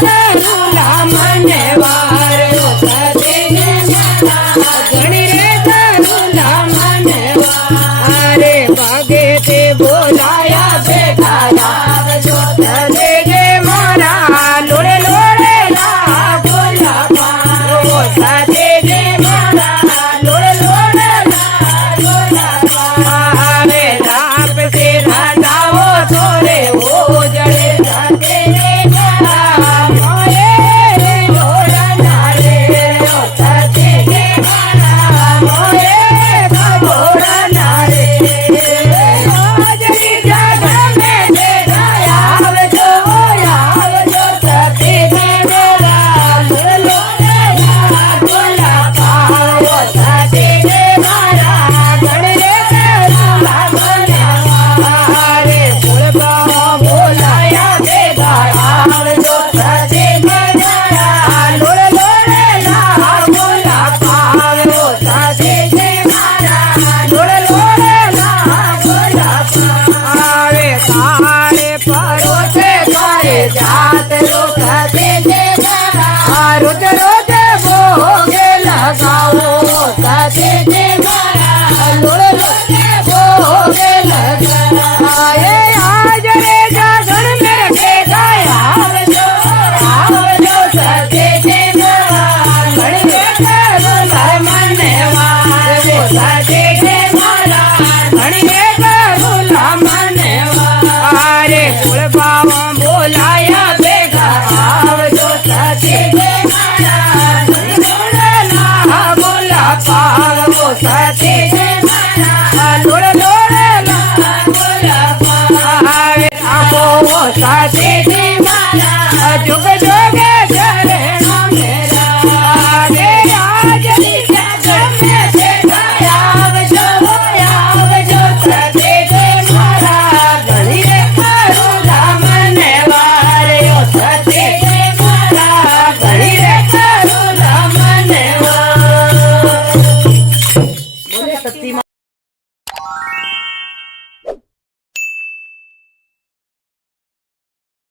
કરુલા મને વાર ઘણી રે કરુલા મને વારે ભાગે તે બોલાયા બેઠા આવજો સદેજે મારા લોડે લોડે લા બોલા પારો સદેજે મારા લોડે લોડે લા બોલા પારે રાપ સે રાજાઓ તોરે ઓ જડે સદેજે મારા મોરે રે લોડા નારે સદેજે મારા મોરે કબોડા નારે હાજરી જગત મે દેખાય આવજો આવજો સદેજે મારા લોડે લા બોલા પારો સદેજે મારા ગણરે કરુલા મને વારે બોલબા બોલાયા બેગા આવજો સદેજે મારા લોડે લોડે લા બોલા પારો સદેજે મારા લોડે લોડે લા બોલા પારે કાળે પરોસે કરે જાત લો